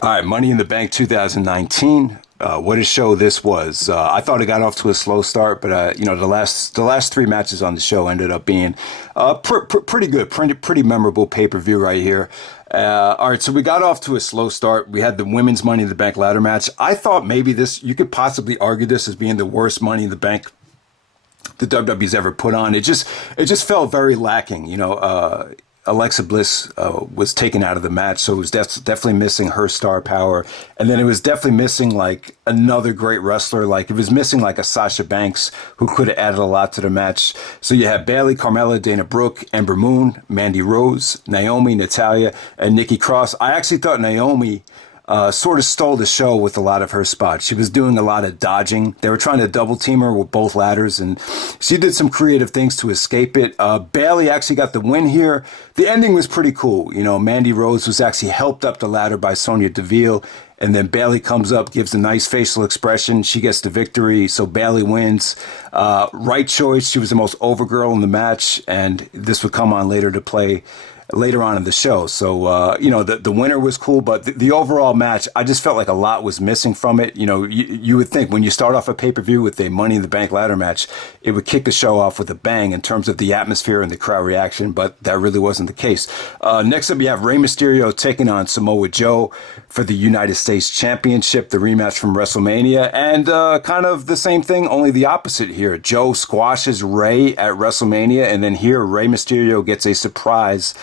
All right, Money in the Bank 2019. What a show this was! I thought it got off to a slow start, but the last three matches on the show ended up being pretty good, pretty memorable pay-per-view right here. All right, so we got off to a slow start. We had the women's Money in the Bank ladder match. I thought maybe this you could possibly argue this as being the worst Money in the Bank the WWE's ever put on. It just felt very lacking. Alexa Bliss was taken out of the match, so it was definitely missing her star power. And then it was definitely missing like another great wrestler. Like it was missing like a Sasha Banks who could have added a lot to the match. So you had Bayley, Carmella, Dana Brooke, Ember Moon, Mandy Rose, Naomi, Natalia, and Nikki Cross. I actually thought Naomi sort of stole the show with a lot of her spots. She was doing a lot of dodging. They were trying to double team her with both ladders, and she did some creative things to escape it. Bayley actually got the win here. The ending was pretty cool. Mandy Rose was actually helped up the ladder by Sonya Deville, and then Bayley comes up, gives a nice facial expression. She gets the victory, so Bayley wins. Right choice. She was the most over girl in the match, and this would come on later to play later on in the show. So, the winner was cool, but the overall match, I just felt like a lot was missing from it. You would think when you start off a pay-per-view with a Money in the Bank ladder match, it would kick the show off with a bang in terms of the atmosphere and the crowd reaction, but that really wasn't the case. Next up, you have Rey Mysterio taking on Samoa Joe for the United States Championship, the rematch from WrestleMania, and kind of the same thing, only the opposite here. Joe squashes Rey at WrestleMania, and then here Rey Mysterio gets a surprise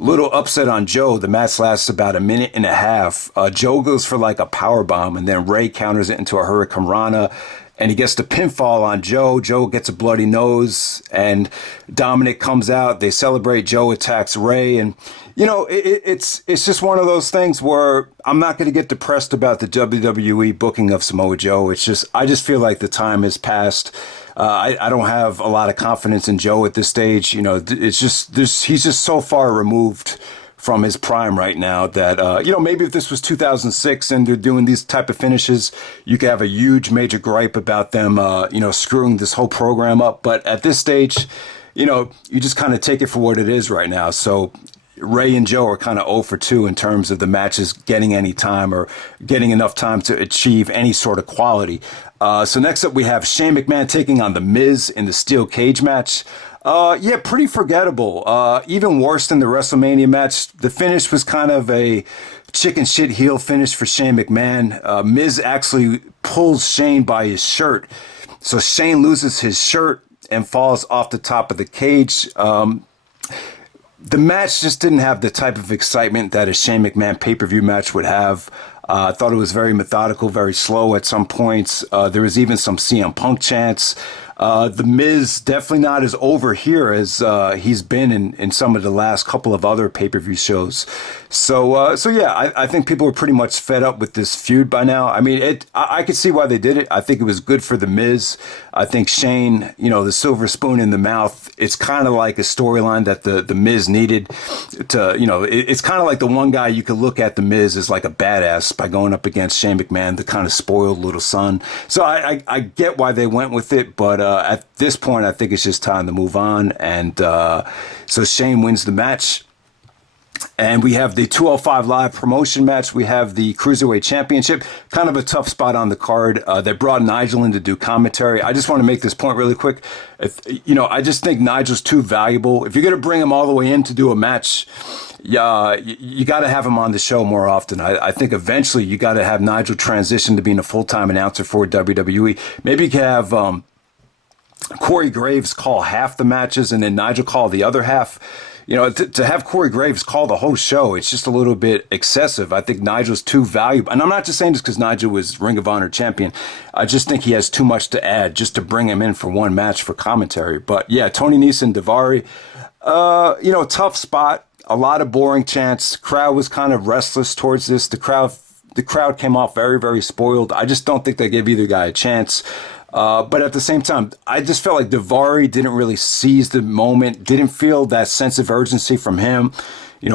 little upset on Joe. The match lasts about a minute and a half. Joe goes for like a power bomb, and then Rey counters it into a Hurricane Rana, and he gets the pinfall on Joe. Joe gets a bloody nose, and Dominic comes out. They celebrate. Joe attacks Rey, and it's just one of those things where I'm not going to get depressed about the WWE booking of Samoa Joe. I just feel like the time has passed. I don't have a lot of confidence in Joe at this stage. It's just he's just so far removed from his prime right now that, maybe if this was 2006 and they're doing these type of finishes, you could have a huge major gripe about them, screwing this whole program up. But at this stage, you just kind of take it for what it is right now. So Rey and Joe are kind of 0 for 2 in terms of the matches getting any time or getting enough time to achieve any sort of quality. So next up, we have Shane McMahon taking on The Miz in the steel cage match. Pretty forgettable. Even worse than the WrestleMania match. The finish was kind of a chicken shit heel finish for Shane McMahon. Miz actually pulls Shane by his shirt. So Shane loses his shirt and falls off the top of the cage. The match just didn't have the type of excitement that a Shane McMahon pay-per-view match would have. I thought it was very methodical, very slow at some points. There was even some CM Punk chants. The Miz definitely not as over here as he's been in some of the last couple of other pay-per-view shows. I think people are pretty much fed up with this feud by now. I mean, I could see why they did it. I think it was good for The Miz. I think Shane, the silver spoon in the mouth, it's kind of like a storyline that the Miz needed to, it's kind of like the one guy you could look at The Miz as like a badass by going up against Shane McMahon, the kind of spoiled little son. So I get why they went with it, but at this point, I think it's just time to move on. And so Shane wins the match. And we have the 205 Live promotion match. We have the Cruiserweight Championship. Kind of a tough spot on the card. They brought Nigel in to do commentary. I just want to make this point really quick. I just think Nigel's too valuable. If you're going to bring him all the way in to do a match, you got to have him on the show more often. I think eventually you got to have Nigel transition to being a full-time announcer for WWE. Maybe you can have Corey Graves call half the matches and then Nigel call the other half. To have Corey Graves call the whole show, it's just a little bit excessive. I think Nigel's too valuable. And I'm not just saying this because Nigel was Ring of Honor champion. I just think he has too much to add just to bring him in for one match for commentary. But yeah, Tony Nese and Daivari, tough spot. A lot of boring chants. Crowd was kind of restless towards this. The crowd came off very, very spoiled. I just don't think they gave either guy a chance. But at the same time, I just felt like Daivari didn't really seize the moment, didn't feel that sense of urgency from him.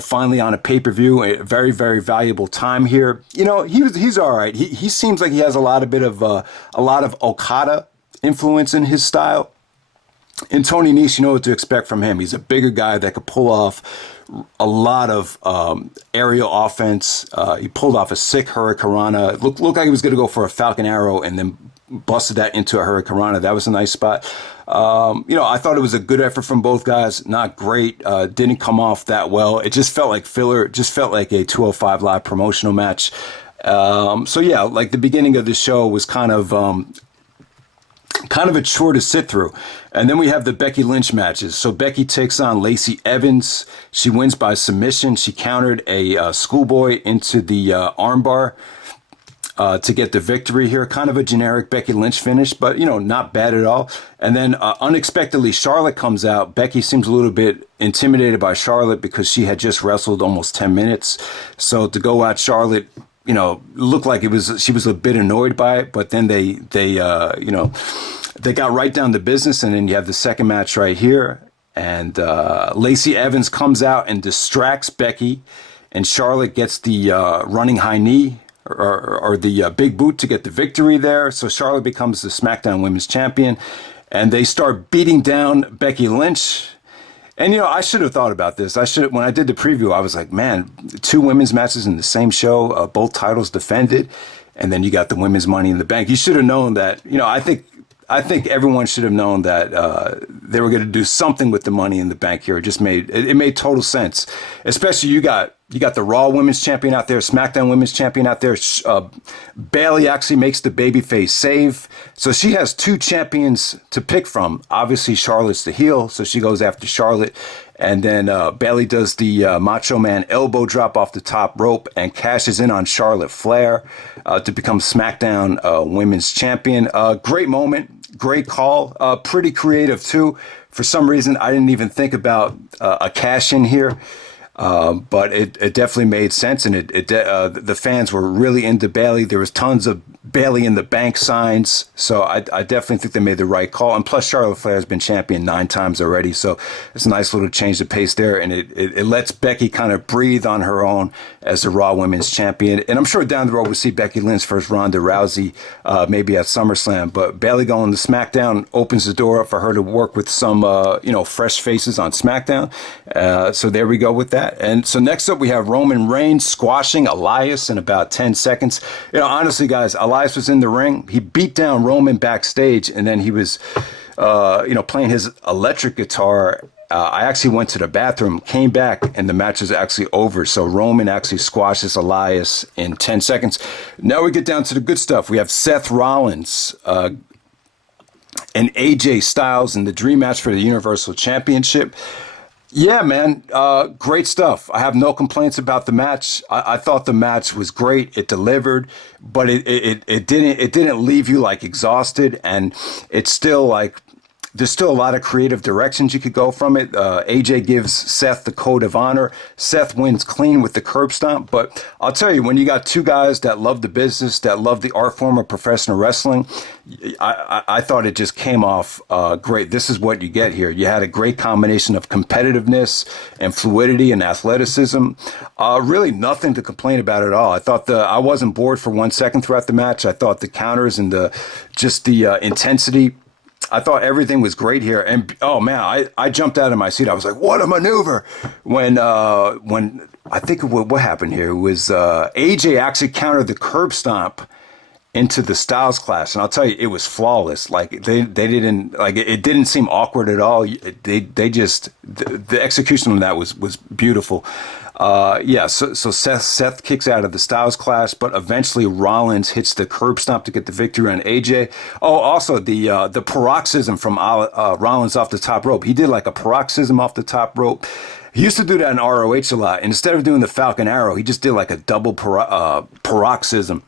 Finally on a pay-per-view, a very, very valuable time here. He's all right. He seems like he has a lot of Okada influence in his style. And Tony Nese, you know what to expect from him. He's a bigger guy that could pull off a lot of aerial offense. He pulled off a sick hurricanrana. It looked like he was going to go for a Falcon Arrow and then busted that into a hurricanrana. That was a nice spot. I thought it was a good effort from both guys. Not great. Didn't come off that well. It just felt like filler. It just felt like a 205 Live promotional match. Like the beginning of the show was kind of a chore to sit through. And then we have the Becky Lynch matches. So Becky takes on Lacey Evans. She wins by submission. She countered a schoolboy into the armbar to get the victory here. Kind of a generic Becky Lynch finish, but, not bad at all. And then unexpectedly, Charlotte comes out. Becky seems a little bit intimidated by Charlotte because she had just wrestled almost 10 minutes. So to go at Charlotte, looked like she was a bit annoyed by it, but then they got right down to business, and then you have the second match right here, and Lacey Evans comes out and distracts Becky, and Charlotte gets the running high knee or the big boot to get the victory there. So Charlotte becomes the SmackDown Women's Champion, and they start beating down Becky Lynch. And, I should have thought about this. When I did the preview, I was like, man, 2 women's matches in the same show, both titles defended, and then you got the women's Money in the Bank. You should have known that. I think everyone should have known that they were going to do something with the Money in the Bank here. It made total sense. Especially you got the Raw Women's Champion out there, SmackDown Women's Champion out there. Bayley actually makes the babyface save. So she has 2 champions to pick from. Obviously, Charlotte's the heel, so she goes after Charlotte. And then Bayley does the Macho Man elbow drop off the top rope and cashes in on Charlotte Flair to become SmackDown Women's Champion. Great moment. Great call. Pretty creative, too. For some reason, I didn't even think about a cash in here. But it definitely made sense, and the fans were really into Bayley. There was tons of Bayley in the Bank signs, so I definitely think they made the right call. And plus, Charlotte Flair has been champion 9 times already, so it's a nice little change of pace there, and it lets Becky kind of breathe on her own as the Raw Women's Champion. And I'm sure down the road we'll see Becky Lynch versus Ronda Rousey, maybe at SummerSlam. But Bayley going to SmackDown opens the door up for her to work with some fresh faces on SmackDown. So there we go with that. And so next up we have Roman Reigns squashing Elias in about 10 seconds. Honestly, guys, Elias was in the ring. He beat down Roman backstage, and then he was, playing his electric guitar. I actually went to the bathroom, came back, and the match was actually over. So Roman actually squashes Elias in 10 seconds. Now we get down to the good stuff. We have Seth Rollins and AJ Styles in the dream match for the Universal Championship. Yeah, man, great stuff. I have no complaints about the match. I thought the match was great. It delivered, but it didn't leave you like exhausted, and it's still like there's still a lot of creative directions you could go from it. AJ gives Seth the code of honor. Seth wins clean with the curb stomp. But I'll tell you, when you got 2 guys that love the business, that love the art form of professional wrestling, I thought it just came off great. This is what you get here. You had a great combination of competitiveness and fluidity and athleticism. Really nothing to complain about at all. I thought I wasn't bored for 1 second throughout the match. I thought the counters and the intensity, I thought everything was great here. And, oh, man, I jumped out of my seat. I was like, what a maneuver. When I think what happened here was AJ actually countered the curb stomp into the Styles Clash. And I'll tell you, it was flawless. Like, they didn't, like, it didn't seem awkward at all. They just, the execution on that was beautiful. So Seth kicks out of the Styles Clash, but eventually Rollins hits the curb stomp to get the victory on AJ. Oh, also the paroxysm from Rollins off the top rope. He did like a paroxysm off the top rope. He used to do that in ROH a lot. And instead of doing the Falcon Arrow, he just did like a double paroxysm.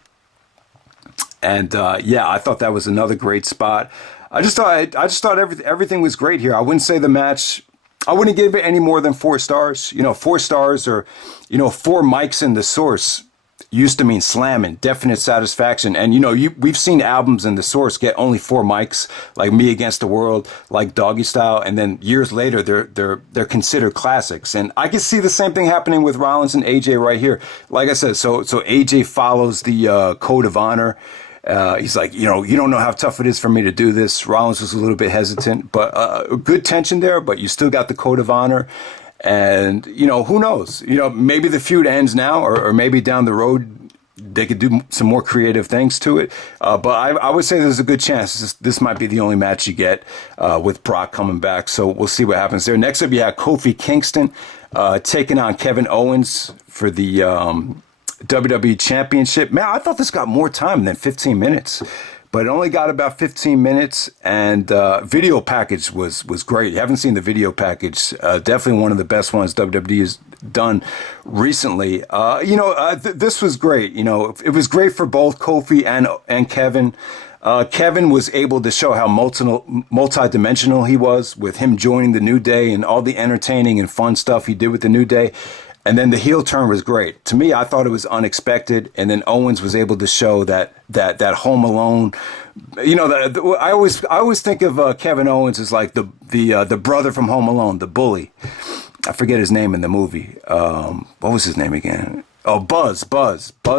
And I thought that was another great spot. I just thought everything was great here. I wouldn't say the match, I wouldn't give it any more than 4 stars. 4 stars or 4 mics in the source used to mean slamming, definite satisfaction. And we've seen albums in the source get only 4 mics, like Me Against the World, like Doggy Style, and then years later they're considered classics. And I can see the same thing happening with Rollins and AJ right here. Like I said, so AJ follows the code of honor. He's like, you don't know how tough it is for me to do this. Rollins was a little bit hesitant, but good tension there, but you still got the code of honor. And, who knows? Maybe the feud ends now, or maybe down the road they could do some more creative things to it. But I would say there's a good chance this might be the only match you get with Brock coming back. So we'll see what happens there. Next up, you have Kofi Kingston taking on Kevin Owens for the WWE Championship. Man, I thought this got more time than 15 minutes. But it only got about 15 minutes, and video package was great. You haven't seen the video package. Definitely one of the best ones WWE has done recently. This was great. It was great for both Kofi and Kevin. Kevin was able to show how multi-dimensional he was with him joining the New Day and all the entertaining and fun stuff he did with the New Day. And then the heel turn was great. To me, I thought it was unexpected. And then Owens was able to show that Home Alone. I always think of Kevin Owens as like the brother from Home Alone, the bully. I forget his name in the movie. What was his name again? Oh, Buzz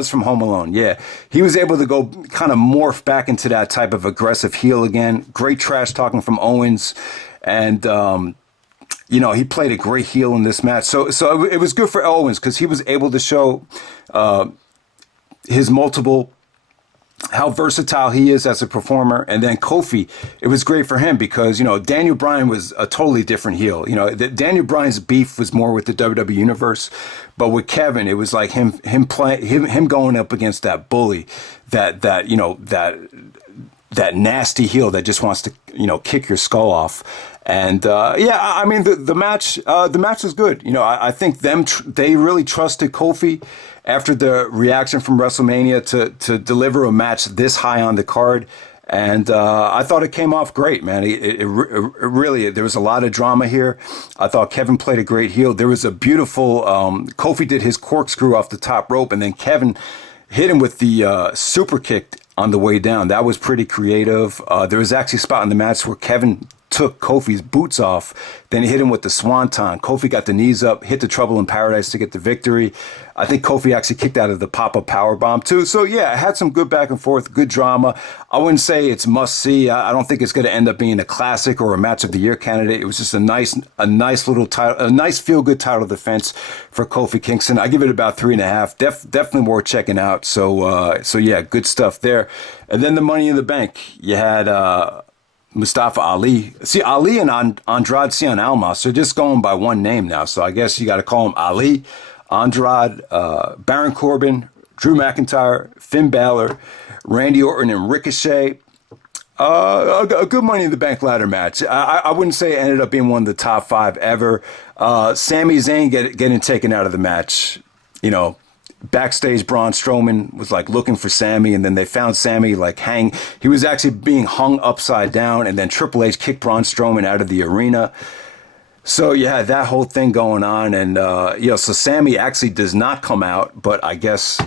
from Home Alone. Yeah, he was able to go kind of morph back into that type of aggressive heel again. Great trash talking from Owens, and he played a great heel in this match. So it was good for Owens because he was able to show his how versatile he is as a performer. And then Kofi, it was great for him because, Daniel Bryan was a totally different heel. Daniel Bryan's beef was more with the WWE Universe, but with Kevin, it was like him going up against that bully, that nasty heel that just wants to, kick your skull off. And the match was good. I think they really trusted Kofi after the reaction from WrestleMania to deliver a match this high on the card. And I thought it came off great, man. It really, there was a lot of drama here. I thought Kevin played a great heel. There was a beautiful, Kofi did his corkscrew off the top rope, and then Kevin hit him with the super kick on the way down. That was pretty creative. There was actually a spot in the match where Kevin took Kofi's boots off, then he hit him with the swanton. Kofi got the knees up, hit the Trouble in Paradise to get the victory. I think Kofi actually kicked out of the pop-up powerbomb too. So yeah, it had some good back and forth, good drama. I wouldn't say it's must-see. I don't think it's going to end up being a classic or a match of the year candidate. It was just a nice little title, a nice feel-good title defense for Kofi Kingston. I give it about 3.5. Definitely worth checking out. So yeah, good stuff there. And then the Money in the Bank. You had Mustafa Ali. See, Ali and Andrade Cien Almas are just going by one name now. So I guess you got to call him Ali, Andrade, Baron Corbin, Drew McIntyre, Finn Balor, Randy Orton, and Ricochet. A good Money in the Bank ladder match. I wouldn't say it ended up being one of the top 5 ever. Sami Zayn getting taken out of the match. Backstage, Braun Strowman was like looking for Sammy, and then they found Sammy he was actually being hung upside down, and then Triple H kicked Braun Strowman out of the arena. So you had that whole thing going on, and so Sammy actually does not come out, but I guess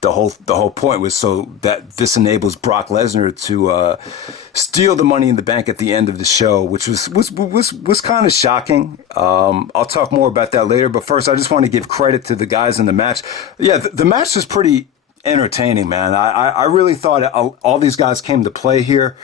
the whole point was so that this enables Brock Lesnar to steal the Money in the Bank at the end of the show, which was kind of shocking. I'll talk more about that later, but first I just want to give credit to the guys in the match. Yeah, the match was pretty entertaining, man. I really thought all these guys came to play here.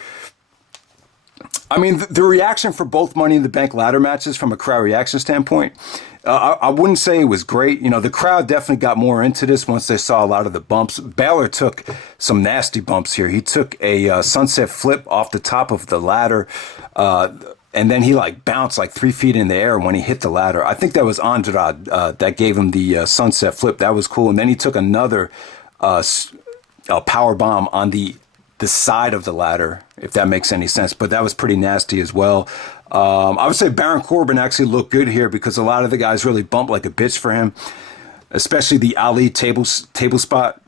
I mean, the reaction for both Money in the Bank ladder matches from a crowd reaction standpoint, I wouldn't say it was great. The crowd definitely got more into this once they saw a lot of the bumps. Balor took some nasty bumps here. He took a sunset flip off the top of the ladder, and then he bounced 3 feet in the air when he hit the ladder. I think that was Andrade that gave him the sunset flip. That was cool. And then he took another power bomb on the side of the ladder, if that makes any sense. But that was pretty nasty as well. I would say Baron Corbin actually looked good here because a lot of the guys really bumped like a bitch for him, especially the Ali table spot.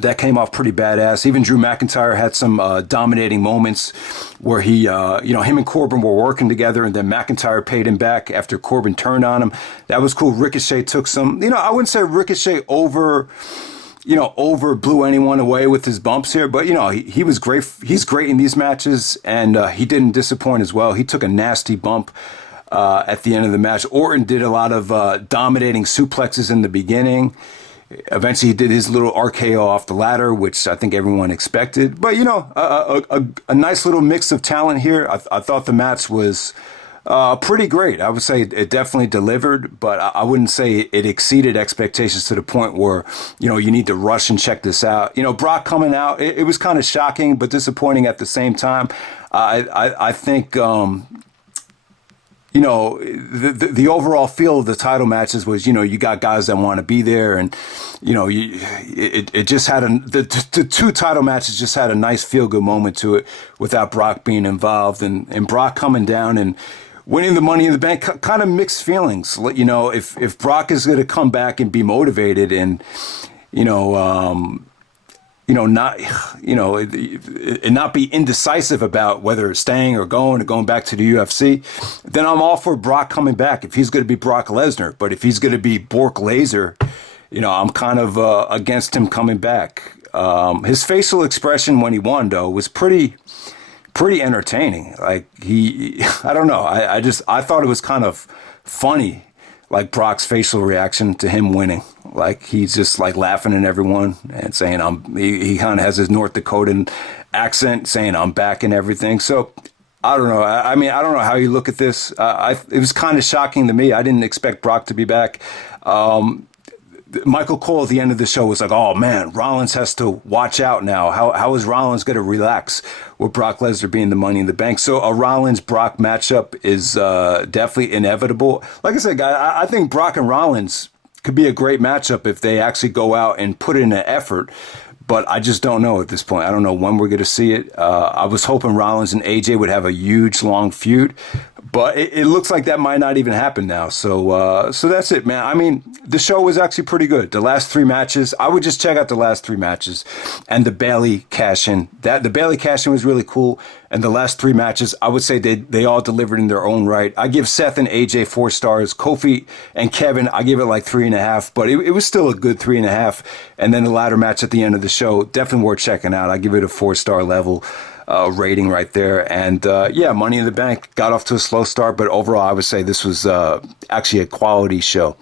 That came off pretty badass. Even Drew McIntyre had some dominating moments where he, him and Corbin were working together, and then McIntyre paid him back after Corbin turned on him. That was cool. Ricochet took some, I wouldn't say Ricochet over blew anyone away with his bumps here, but he was great. He's great in these matches, and he didn't disappoint as well. He took a nasty bump at the end of the match. Orton did a lot of dominating suplexes in the beginning. Eventually, he did his little RKO off the ladder, which I think everyone expected. But, you know, a nice little mix of talent here. I thought the match was pretty great. I would say it definitely delivered, but I wouldn't say it exceeded expectations to the point where, you know, you need to rush and check this out. You know, Brock coming out, it was kind of shocking, but disappointing at the same time. I think... you know, the overall feel of the title matches was, you know, you got guys that want to be there, and you know, it just had the two title matches just had a nice feel good moment to it without Brock being involved, and Brock coming down and winning the Money in the Bank, kind of mixed feelings. You know, if Brock is going to come back and be motivated and not, and not be indecisive about whether staying or going back to the UFC, then I'm all for Brock coming back if he's going to be Brock Lesnar. But if he's going to be Bork Laser, you know, I'm kind of against him coming back. His facial expression when he won, though, was pretty entertaining. Like I don't know. I thought it was kind of funny, like Brock's facial reaction to him winning. Like he's just like laughing at everyone and saying he kind of has his North Dakotan accent saying I'm back and everything. So I don't know. I mean, I don't know how you look at this. It was kind of shocking to me. I didn't expect Brock to be back. Michael Cole at the end of the show was like, oh man, Rollins has to watch out now. How is Rollins going to relax with Brock Lesnar being the Money in the Bank? So a Rollins-Brock matchup is definitely inevitable. Like I said, guys, I think Brock and Rollins could be a great matchup if they actually go out and put in an effort. But I just don't know at this point. I don't know when we're going to see it. I was hoping Rollins and AJ would have a huge, long feud. But it looks like that might not even happen now. So that's it, man. I mean, the show was actually pretty good. The last three matches, I would just check out the last three matches. And the Bayley cash-in. The Bayley cash-in was really cool. And the last three matches, I would say they all delivered in their own right. I give Seth and AJ 4 stars. Kofi and Kevin, I give it like 3.5. But it was still a good 3.5. And then the ladder match at the end of the show, definitely worth checking out. I give it a 4-star level rating right there. And yeah, Money in the Bank got off to a slow start, but overall I would say this was actually a quality show.